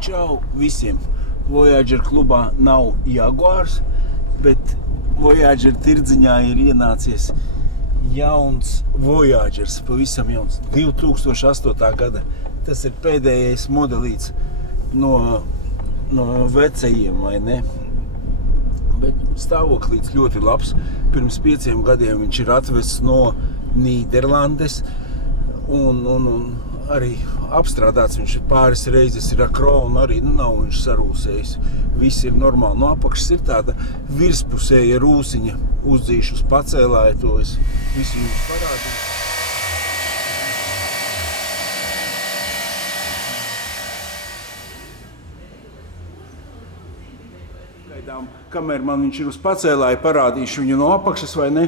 Čau visiem! Voyager klubā nav Jaguars, bet Voyager tirdziņā ir ienācies jauns Voyagers, pavisam jauns, 2008. gada. Tas ir pēdējais modelīts no vecajiem, vai ne? Bet stāvoklīts ļoti labs. Pirms 5 gadiem viņš ir atvests no Nīderlandes un arī apstrādāts. Viņš ir pāris reizes ir akro un arī nav viņš sarūsējis. Viss ir normāli. No apakšas ir tāda virspusēja rūsiņa uzdzīšu uz pacēlāju. To es visu jums parādīju. Kamēr man viņš ir uz pacēlāju, parādīšu viņu no apakšas, vai ne?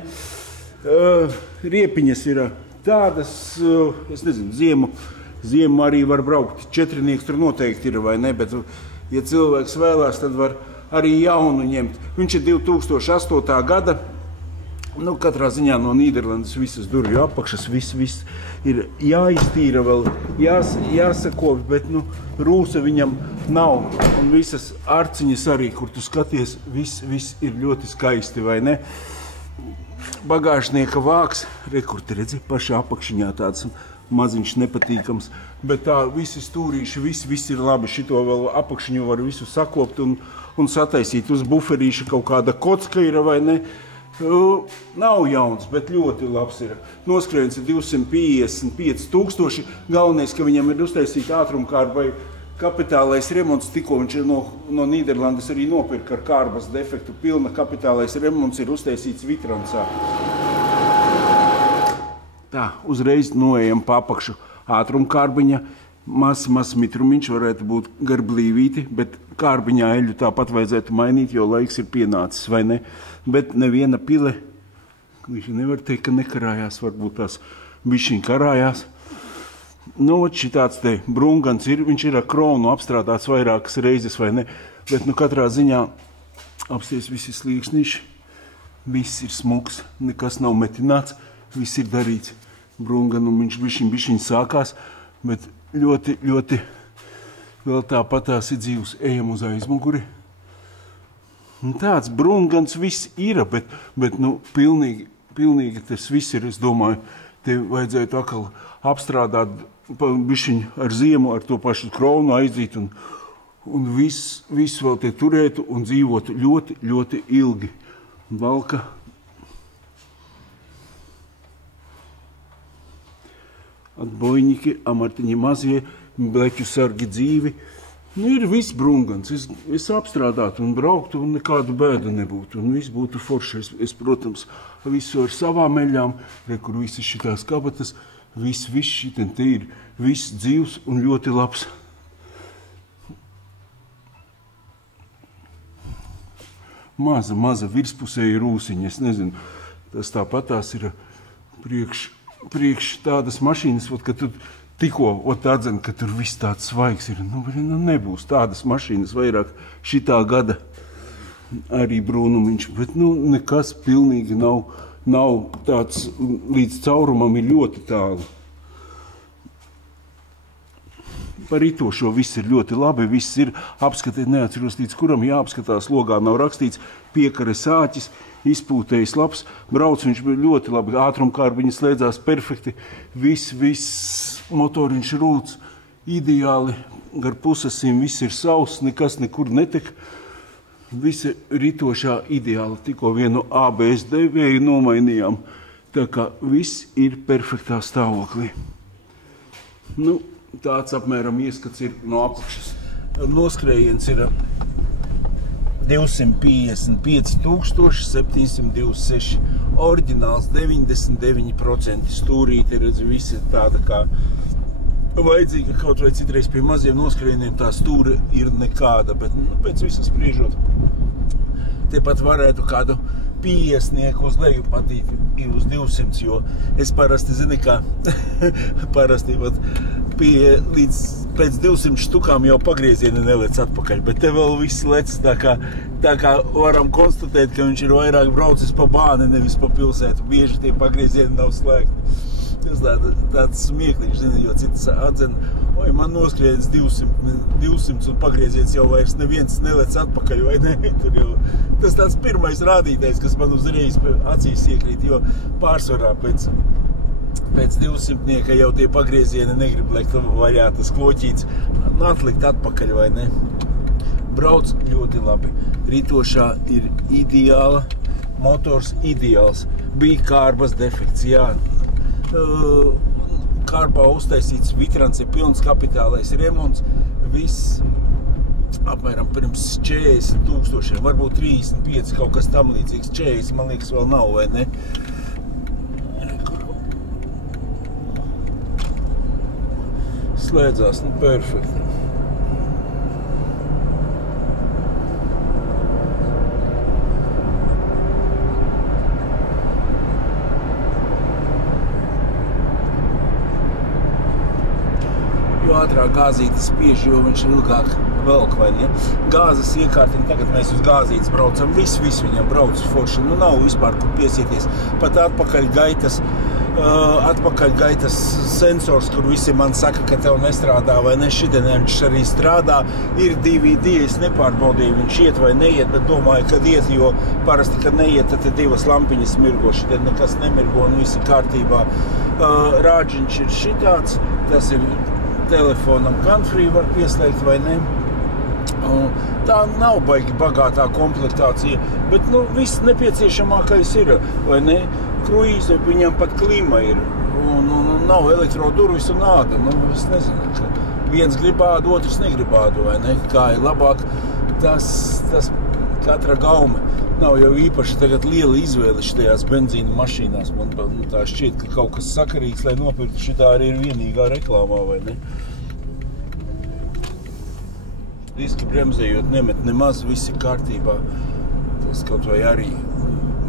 Riepiņas ir tādas, es nezinu, ziemu arī var braukt. 4-nieks tur noteikti ir, vai ne? Bet, ja cilvēks vēlās, tad var arī jaunu ņemt. Viņš ir 2008. gada. Katrā ziņā no Nīderlandes visas durvju apakšas, viss ir jāiztīra vēl, jāsakopj, bet rūsa viņam nav. Un visas arciņas arī, kur tu skaties, viss ir ļoti skaisti, vai ne? Bagāžnieka vāks, kur te redzi, pašā apakšiņā tāds maziņš nepatīkams, bet tā visi stūrīši, viss ir labi. Šito vēl apakšiņu var visu sakopt un sataisīt. Uz buferīša kaut kāda kocka ir, vai ne? Nav jauns, bet ļoti labs ir. Noskrējiens ir 255 000. Galvenais, ka viņam ir uztaisīta ātrumkārba vai kapitālais remonts. Tikko viņš ir no Nīderlandes arī nopirka ar kārbas defektu. Pilna kapitālais remonts ir uztaisīts Vitransā. Tā, uzreiz noejam pa apakšu ātrumkārbiņa. Mazs mitrumiņš varētu būt gar blīvīti, bet kārbiņā eļu tāpat vajadzētu mainīt, jo laiks ir pienācis, vai ne? Bet neviena pile, viņš nevar teikt, ka nekarājās, varbūt tās bišķiņ karājās. Šitāds te brungans ir, viņš ir ar kronu apstrādāts vairākas reizes, vai ne? Bet katrā ziņā apsties visi slīksniši, viss ir smuks, nekas nav metināts, viss ir darīts. Brunganu viņš bišķiņ sākās, bet ļoti vēl tāpatās ir dzīvs. Ejam uz aizmuguri. Tāds brungans viss ir, bet pilnīgi tas viss ir. Es domāju, te vajadzētu atkal apstrādāt bišķiņ ar ziemu, ar to pašu kronu aizdīt un viss vēl te turētu un dzīvotu ļoti ilgi. Valka. Atbojņiki, amartiņi mazie, bleķu sargi dzīvi. Ir viss brungans. Es apstrādātu un brauktu un nekādu bēdu nebūtu. Un viss būtu forši. Es, protams, visu ar savām eļām, kur visas šitās kabatas, viss šitien te ir. Viss dzīvs un ļoti labs. Maza virspusēja rūsiņa. Es nezinu, tas tāpatās ir priekš tādas mašīnas, kad tu tikko atzini, ka tur viss tāds svaigs ir. Nebūs tādas mašīnas vairāk šitā gada arī brūnumiņš, bet nekas pilnīgi nav tāds, līdz caurumam ir ļoti tālu. Par itošo viss ir ļoti labi, viss ir apskatīt, neatceros līdz kuram jāapskatās, logā nav rakstīts, piekare sāķis, izpūtējis labs, brauc viņš ļoti labi, ātrumkārbiņa slēdzās perfekti, viss motoriņš rūc ideāli, gar pusasim viss ir sauss, nekas nekur netek, visi ritošā ideāli, tikko vienu ABS devēju nomainījām, tā kā viss ir perfektā stāvoklī. Tāds apmēram ieskats ir no apakšas. Noskrējiens ir 255 726. Oriģināls 99%. Stūrīte, redzi, visi tāda kā vajadzīga, kaut vai citreiz pie maziem noskrējieniem tā stūra ir nekāda, bet pēc visas spriežot. Tepat varētu kādu 50-nieku uz leju patīt uz 200, jo es parasti, zini kā, līdz pēc 200 štukām jau pagriezieni nelec atpakaļ, bet te vēl viss lec, tā kā varam konstatēt, ka viņš ir vairāk braucis pa bāni, nevis pa pilsētu. Bieži tie pagriezieni nav slēgti. Tas tāds smieklīgs, zini, jo citas atzina, oi, man noskrienas 200 un pagrieziens jau vairs neviens nelec atpakaļ, vai ne? Tur jau, tas tāds pirmais rādītais, kas man uzreiz acīs iekrīt, jo pārsvarā pēc 200 jau tie pagriezieni negrib liekt vaļā tas kloķīts, atlikt atpakaļ, vai ne? Brauc ļoti labi. Ritošā ir ideāla, motors ideāls. Bija kārbas defekts, jā. Kārbā uztaisīts vitrans, ir pilns kapitālais remonts. Viss apmēram pirms 40 000, varbūt 35, kaut kas tam līdzīgs. 40, man liekas, vēl nav, vai ne? Slēdzās, nu, perfekti. Jo ātrāk gāzīti spiež, jo viņš ilgāk velk, vai ne? Gāzes iekārtiņa, tagad mēs uz gāzītes braucam, visu viņam brauc forši, nu nav vispār, kur piesieties. Pat atpakaļgaitas sensors, kur visi man saka, ka tev nestrādā, vai ne, šitien viņš arī strādā. Ir DVD, es nepārbaudīju, viņš iet vai neiet, bet domāju, kad iet, jo parasti, kad neiet, tad ir divas lampiņas mirgo, šitien nekas nemirgo un visi kārtībā. Rāģiņš ir šitāds, tas ir telefonam country var pieslēgt vai ne. Tā nav baigi bagātā komplektācija, bet nu, viss nepieciešamākais ir, vai ne? Kruīze, viņam pat klima ir, un nav elektrodurvis un āda. Nu, es nezinu, ka viens grib ādu, otrs negrib ādu, vai ne? Kā ir labāk, tas katra gaume. Nav jau īpaši tagad liela izvēle šitajās benzīna mašīnās. Man tā šķiet, ka kaut kas sakarīgs, lai nopirktu, šitā arī ir vienīgā reklāmā, vai ne? Diski bremzējot nemet nemaz, viss ir kārtībā. Tas kaut vai arī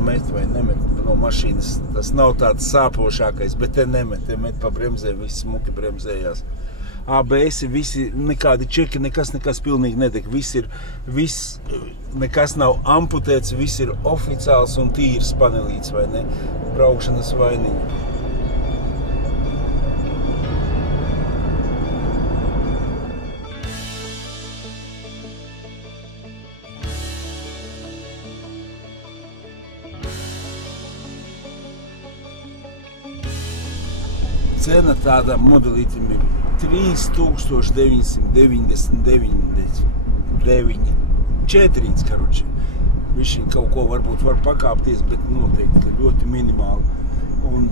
met vai nemet no mašīnas. Tas nav tāds sāpošākais, bet te nemet pa bremzē, viss smuki bremzējās. ABS visi, nekādi čeki, nekas pilnīgi nedeg. Viss, nekas nav amputēts, viss ir oficiāls un tīrs panelīts, vai ne? Braukšanas vainiņa. Cena tādam modelītim ir 3999, 4, karuči. Viņš kaut ko varbūt var pakāpties, bet noteikti ļoti minimāli. Un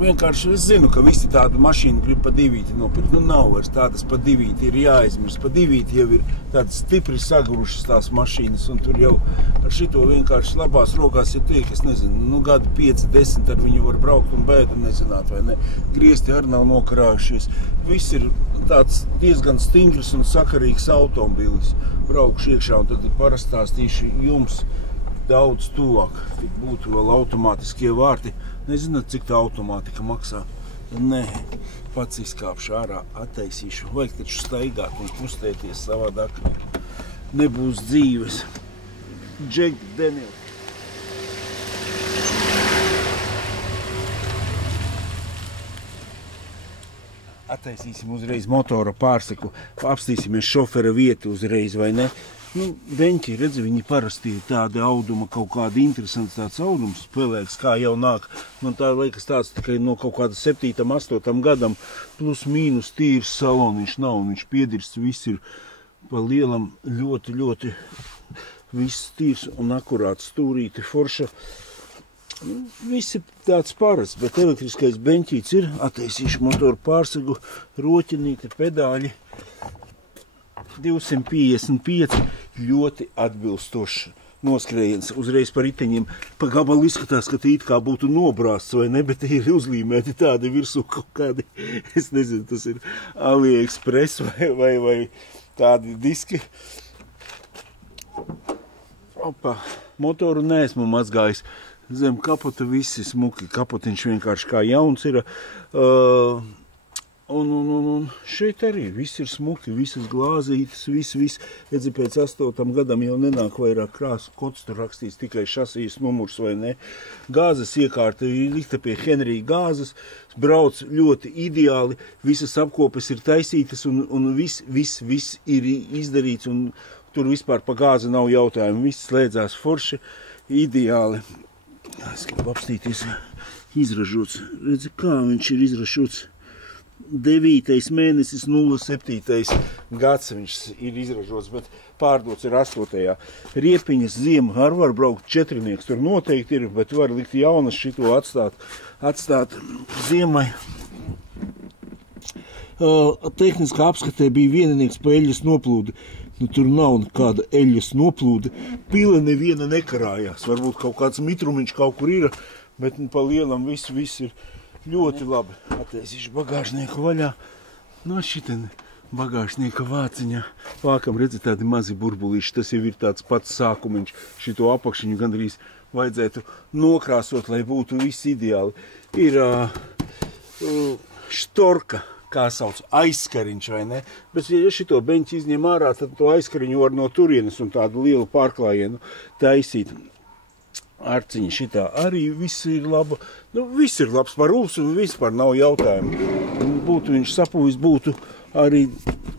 vienkārši es zinu, ka visi tādu mašīnu grib pa 2 nopirkt. Nu nav vairs tādas pa 2, ir jāizmirst. Pa 2 jau ir tādas stipri sagurušas tās mašīnas, un tur jau ar šito vienkārši labās rokās, ja tiek, es nezinu, nu gadu 5, 10, ar viņu var braukt un bēdu nezināt, vai ne. Griezti arī nav nokarājušies. Viss ir tāds diezgan stingrs un sakarīgs automobilis. Braukšu iekšā, un tad parastāstīšu jums daudz tuvāk. Tik būtu vēl automātiskie vārti. Nezināt, cik tā automātika maksā. Nē, pats izkāpšu ārā, attaisīšu. Vajag taču staigāt un kustēties savādāk. Nebūs dzīves. Jack Daniels. Attaisīsim uzreiz motora pārseku, apstīsimies šofera vietu uzreiz, vai ne? Nu, beņķi, redzi, viņi parasti ir tādi auduma, kaut kādi interesants tāds audums spēlēks, kā jau nāk. Man tā liekas tāds tikai no kaut kāda 7, 8 gadam, plus mīnus tīrs saloniņš nav, un viņš piedirsts, viss ir pa lielam ļoti viss tīrs un akurāts, stūrīti, forša. Viss ir tāds parasts, bet elektriskais beņķīts ir, attaisīšu motoru pārsegu, roķinīti, pedāļi. 255, ļoti atbilstošs noskrējiens uzreiz par riteņiem. Pa gabalu izskatās, ka te it kā būtu nobrāsts, vai ne, bet ir uzlīmēti tādi virsū kaut kādi, es nezinu, tas ir AliExpress vai tādi diski. Opa, motoru neesmu mazgājis. Zem kapota visi smuki, kapotiņš vienkārši kā jauns ir. Un šeit arī viss ir smuki, visas glāzītes, viss. Redzi, pēc 8. gadam jau nenāk vairāk krāsu kods, tur rakstīts tikai šasijas numurs vai ne. Gāzes iekārta ir likta pie Henrija gāzes, brauc ļoti ideāli, visas apkopes ir taisītas un viss ir izdarīts un tur vispār pa gāzi nav jautājumu. Viss slēdzās forši, ideāli. Es gribu apstīties, izražots. Redzi, kā viņš ir izražots. 9. mēnesis 07. gads viņš ir izražots, bet pārdots ir 8. Riepiņas ziema ar var braukt 4, tur noteikti ir, bet var likt jaunas šito atstāt ziemai. Tehniskā apskatē bija vieninieks pa eļas noplūdi. Tur nav nekāda eļas noplūde. Pile neviena nekarājās. Varbūt kaut kāds mitrumiņš kaut kur ir, bet pa lielam viss ir ļoti labi. Attaisīšu bagāžnieku vaļā. No šitien bagāžnieka vāciņā. Vākam, redzi, tādi mazi burbulīši. Tas jau ir tāds pats sākumiņš. Šito apakšiņu gandrīz vajadzētu nokrāsot, lai būtu viss ideāli. Ir štorka, kā sauc, aizskariņš, vai ne? Bet, ja šito beņķi izņem ārā, tad to aizskariņu var no turienes un tādu lielu pārklājienu taisīt. Arciņa šitā arī viss ir laba. Viss ir labs par ulsu, vispār nav jautājumu. Būtu viņš sapūjis, būtu arī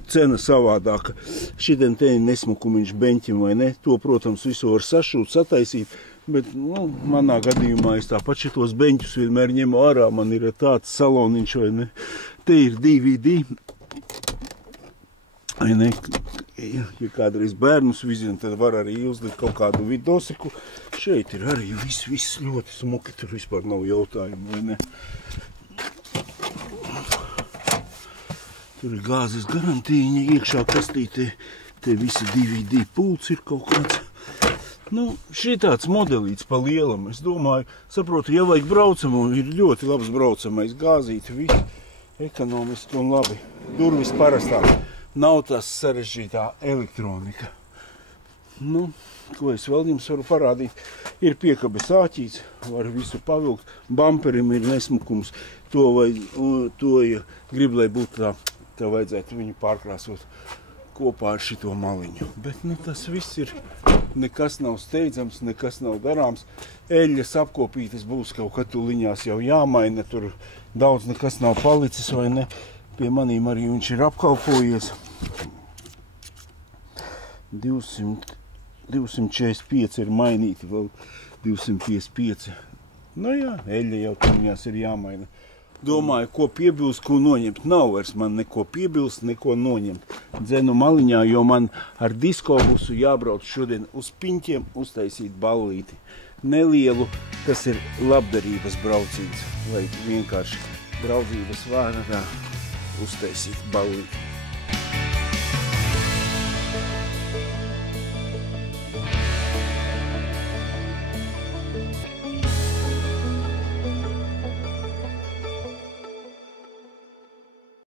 cena savādāka. Šitien te nesmukumiņš beņķim, vai ne? To, protams, visu var sašūt, sataisīt, bet, manā gadījumā es tāpat šitos beņķus vienmēr ņemu ārā. Man ir tāds saloniņš, vai ne? Te ir DVD. Vai ne? Ja kādreiz bērnus vizina, tad var arī uzlikt kaut kādu vidosiku. Šeit ir arī viss ļoti smuki, tur vispār nav jautājumu, vai ne? Tur ir gāzes garantīņa, iekšā kastītē, te visi DVD pults ir kaut kāds. Šitāds modelīts pa lielam, es domāju, saprotu, ja vajag braucamo, ir ļoti labs braucamais gāzīti, viss ekonomiski un labi. Durvis parastāk. Nav tas sarežģītā elektronika. Ko es vēl jums varu parādīt? Ir piekabes āķīts, var visu pavilkt. Bamperim ir nesmukums. To ja grib, lai būtu tā vajadzētu viņu pārkrāsot kopā ar šito maliņu. Bet tas viss ir, nekas nav steidzams, nekas nav darāms. Eļļas apkopītas būs kaut kad tuliņās jau jāmaina, tur daudz nekas nav palicis, vai ne? Pie manīm arī viņš ir apkalpojies. 245 ir mainīti, vēl 255. Jā, eļļa jau tuliņās ir jāmaina. Domāju, ko piebilst, ko noņemt. Nav vairs man neko piebilst, neko noņemt. Dzenu maliņā, jo man ar diskobusu jābrauc šodien uz Piņķiem uztaisīt ballīti. Nelielu, tas ir labdarības brauciens, vai vienkārši draudzības vārdā uztaisīt ballīti.